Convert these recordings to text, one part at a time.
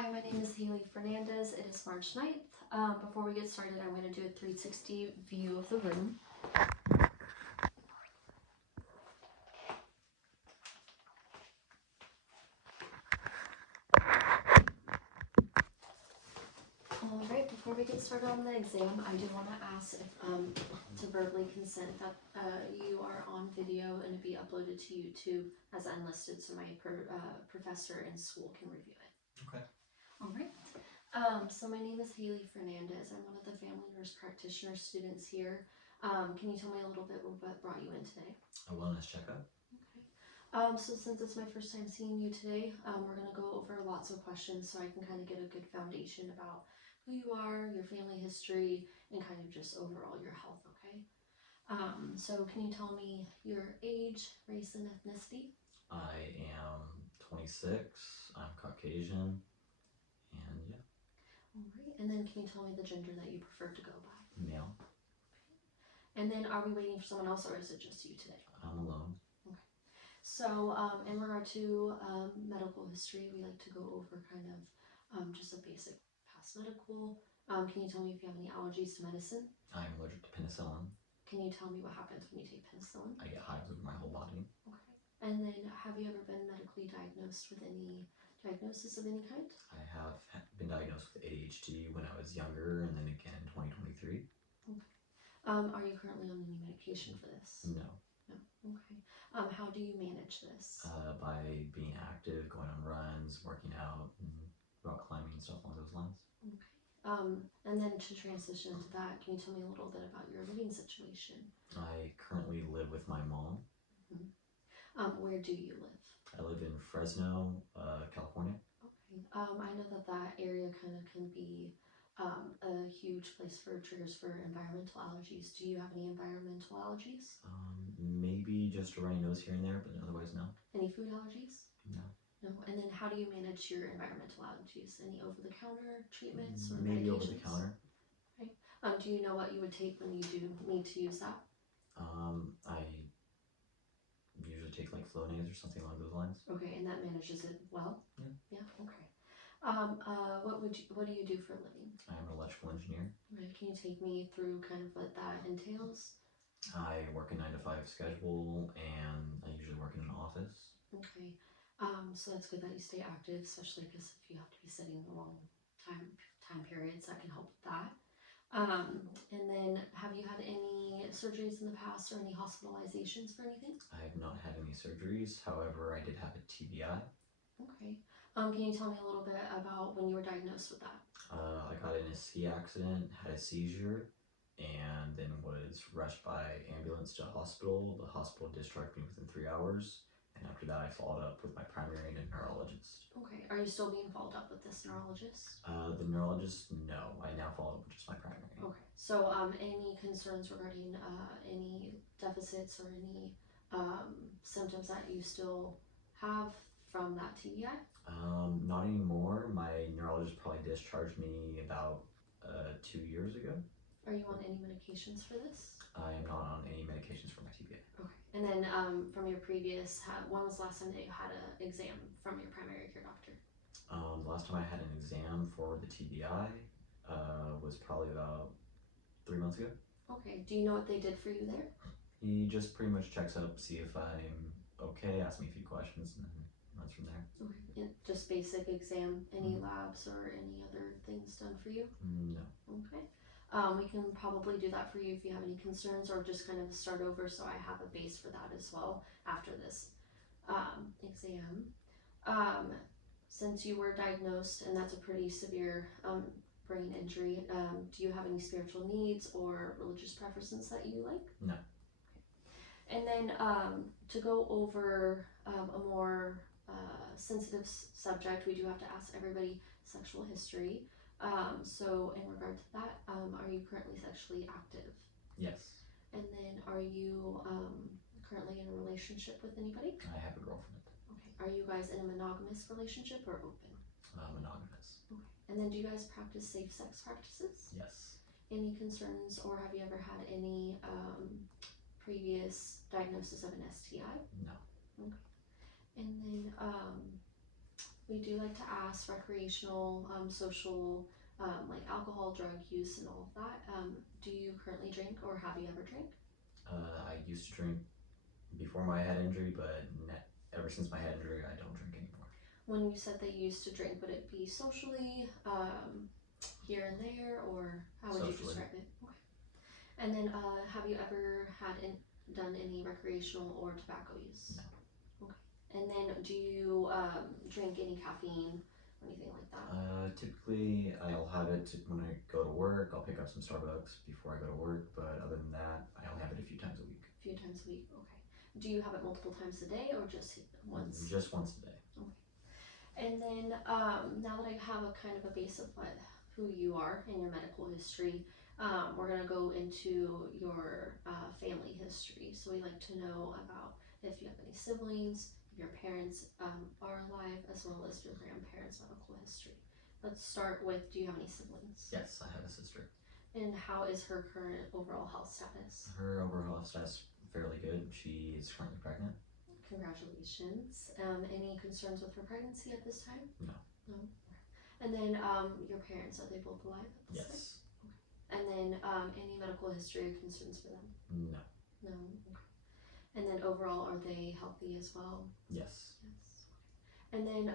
Hi, my name is Haley Fernandez. It is March 9th. Before we get started, I'm going to do a 360 view of the room. Alright, before we get started on the exam, I do want to ask if, to verbally consent that you are on video and to be uploaded to YouTube as unlisted so my professor in school can review it. Okay. Alright. So my name is Haley Fernandez. I'm one of the family nurse practitioner students here. Can you tell me a little bit what brought you in today? A wellness checkup. Okay. So since it's my first time seeing you today, we're going to go over lots of questions so I can kind of get a good foundation about who you are, your family history, and kind of just overall your health, okay? So can you tell me your age, race, and ethnicity? I am 26. I'm Caucasian. And yeah. Alright, and then can you tell me the gender that you prefer to go by? Male. And then are we waiting for someone else or is it just you today? I'm alone. Okay. So in regard to medical history, we like to go over kind of just a basic past medical. Can you tell me if you have any allergies to medicine? I'm allergic to penicillin. Can you tell me what happens when you take penicillin? I get hives over my whole body. Okay. And then have you ever been medically diagnosed with any diagnosis of any kind? I have been diagnosed with ADHD when I was younger and then again in 2023. Okay. Are you currently on any medication for this? No. No. Okay. How do you manage this? By being active, going on runs, working out, and rock climbing and stuff along those lines. Okay. And then to transition into that, can you tell me a little bit about your living situation? I currently live with my mom. Mm-hmm. Where do you live? I live in Fresno, California. Okay. I know that area kind of can be a huge place for triggers for environmental allergies. Do you have any environmental allergies? Maybe just a runny nose here and there, but otherwise no. Any food allergies? No. No. And then how do you manage your environmental allergies? Any over-the-counter treatments or maybe medications? Over the counter. Okay. Do you know what you would take when you do need to use that? I usually take like Flonase or something along those lines. Okay, and that manages it well? Yeah. Yeah, okay. What do you do for a living? I'm an electrical engineer. Right, can you take me through kind of what that entails? I work a 9 to 5 schedule and I usually work in an office. Okay, so that's good that you stay active, especially because if you have to be sitting long time periods, that can help with that. And then have you had any surgeries in the past or any hospitalizations for anything? I have not had any surgeries. However, I did have a TBI. Okay. Can you tell me a little bit about when you were diagnosed with that? I got in a ski accident, had a seizure, and then was rushed by ambulance to a hospital. The hospital discharged me within 3 hours. And after that, I followed up with my primary and a neurologist. Okay. Are you still being followed up with this neurologist? The neurologist, no. I now follow up with just my primary. Okay. So, any concerns regarding any deficits or any symptoms that you still have from that TBI? Not anymore. My neurologist probably discharged me about 2 years ago. Are you on any medications for this? I am not on any medications for my TBI. Okay. And then from your previous, when was the last time that you had an exam from your primary care doctor? The last time I had an exam for the TBI was probably about 3 months ago. Okay. Do you know what they did for you there? He just pretty much checks up, see if I'm okay, asks me a few questions, and then runs from there. Okay. And just basic exam. Any labs or any other things done for you? No. Okay. We can probably do that for you if you have any concerns or just kind of start over so I have a base for that as well after this exam. Since you were diagnosed and that's a pretty severe brain injury, do you have any spiritual needs or religious preferences that you like? No. Okay. And then to go over a more sensitive subject, we do have to ask everybody sexual history. So in regard to that, are you currently sexually active? Yes. And then are you currently in a relationship with anybody? I have a girlfriend. Okay. Are you guys in a monogamous relationship or open? Monogamous. Okay. And then do you guys practice safe sex practices? Yes. Any concerns or have you ever had any previous diagnosis of an STI? No. Okay. And then We do like to ask recreational, social, like alcohol, drug use, and all of that. Do you currently drink or have you ever drank? I used to drink before my head injury, but ever since my head injury, I don't drink anymore. When you said that you used to drink, would it be socially, here and there, or how would you Socially. describe it? Okay. And then, have you ever done any recreational or tobacco use? No. Okay. And then, do you drink any caffeine or anything like that? Typically, I'll have it when I go to work. I'll pick up some Starbucks before I go to work, but other than that, I only have it a few times a week. A few times a week. Okay. Do you have it multiple times a day or just once? Just once a day. Okay. And then, now that I have a kind of a base of who you are and your medical history, we're gonna go into your family history. So we like to know about if you have any siblings, if your parents are alive, as well as your grandparents' medical history. Let's start with, do you have any siblings? Yes, I have a sister. And how is her current overall health status? Her overall health status fairly good. She is currently pregnant. Congratulations. Any concerns with her pregnancy at this time? No. No. And then your parents, are they both alive at this time? Yes. And then any medical history or concerns for them? No. No. Okay. And then overall, are they healthy as well? Yes. Yes. And then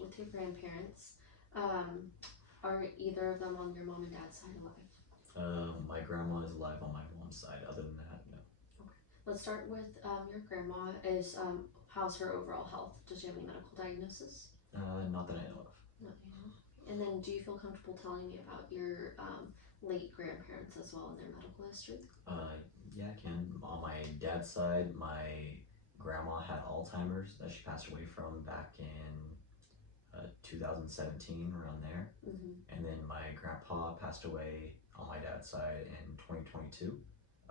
with your grandparents, are either of them on your mom and dad's side alive? My grandma is alive on my mom's side. Other than that, no. Let's start with your grandma. How's her overall health? Does she have any medical diagnosis? Not that I know of. No. And then, do you feel comfortable telling me about your late grandparents as well and their medical history? Yeah, I can. On my dad's side, my grandma had Alzheimer's that she passed away from back in 2017, around there. Mm-hmm. And then my grandpa passed away on my dad's side in 2022.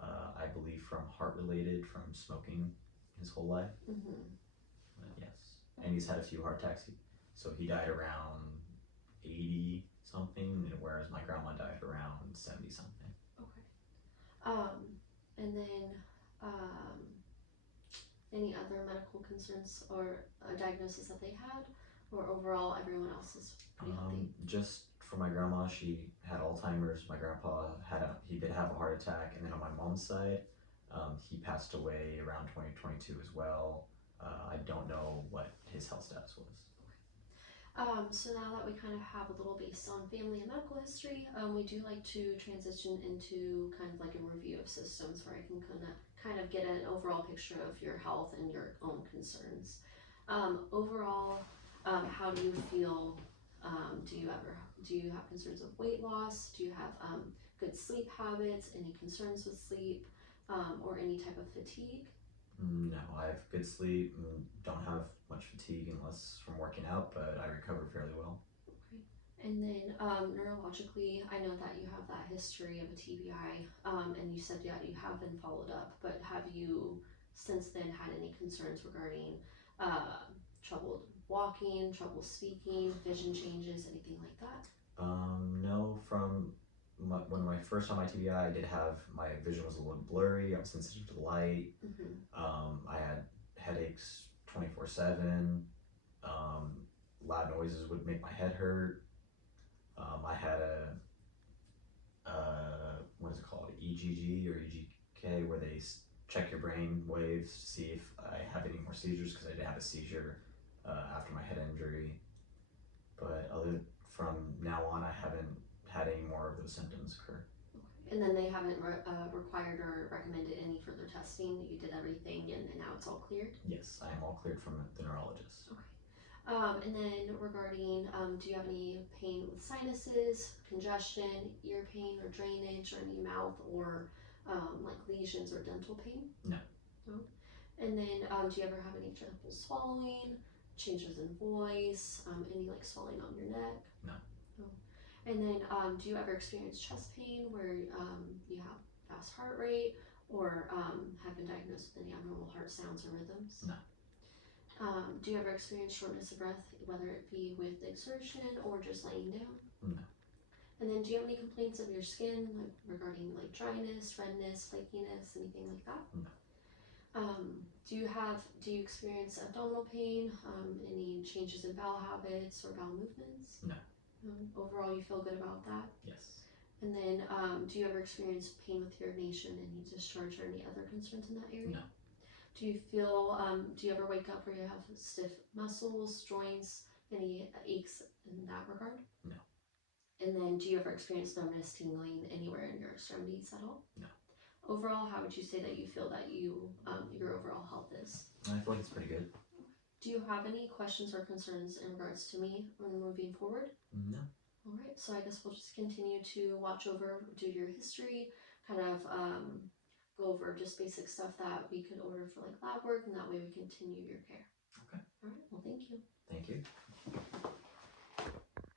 I believe from heart related, from smoking his whole life. Mm-hmm. Yes. And he's had a few heart attacks. So he died around 80 something, whereas my grandma died around 70 something. Okay. And then, any other medical concerns or diagnosis that they had, or overall everyone else is pretty healthy? Just for my grandma, she had Alzheimer's. My grandpa he did have a heart attack, and then on my mom's side, he passed away around 2022 as well. I don't know what his health status was. So now that we kind of have a little base on family and medical history, we do like to transition into kind of like a review of systems where I can kind of get an overall picture of your health and your own concerns. Overall, how do you feel? Do you have concerns of weight loss? Do you have good sleep habits? Any concerns with sleep, or any type of fatigue? No, I have good sleep and don't have much fatigue unless from working out, but I recover fairly well. Okay. And then neurologically, I know that you have that history of a TBI, and you said that you have been followed up, but have you since then had any concerns regarding trouble walking, trouble speaking, vision changes, anything like that? No, when I first had my TBI, I did have my vision was a little blurry. I'm sensitive to the light. Mm-hmm. I had headaches 24/7. Loud noises would make my head hurt. I had what is it called, EGG or EGK, where they check your brain waves to see if I have any more seizures, because I did have a seizure after my head injury. But from now on, I haven't had any more of those symptoms occur. Okay. And then they haven't required or recommended any further testing? You did everything and now it's all cleared? Yes, I am all cleared from the neurologist. Okay. And then regarding, do you have any pain with sinuses, congestion, ear pain or drainage, or any mouth or like lesions or dental pain? No. No. And then do you ever have any trouble swallowing, changes in voice, any like swelling on your neck? No. No. And then do you ever experience chest pain where you have fast heart rate, or have been diagnosed with any abnormal heart sounds or rhythms? No. Do you ever experience shortness of breath, whether it be with exertion or just laying down? No. And then do you have any complaints of your skin, like regarding like dryness, redness, flakiness, anything like that? No. Do you experience abdominal pain? Any changes in bowel habits or bowel movements? No. Overall, you feel good about that? Yes. And then, do you ever experience pain with urination, any discharge, or any other concerns in that area? No. Do you ever wake up where you have stiff muscles, joints, any aches in that regard? No. And then, do you ever experience numbness, tingling anywhere in your extremities at all? No. Overall, how would you say that you feel that your overall health is? I feel like it's pretty good. Do you have any questions or concerns in regards to me when moving forward? No. All right, so I guess we'll just continue to watch over, do your history, kind of go over just basic stuff that we could order for like lab work, and that way we continue your care. Okay. All right, well, thank you. Thank you.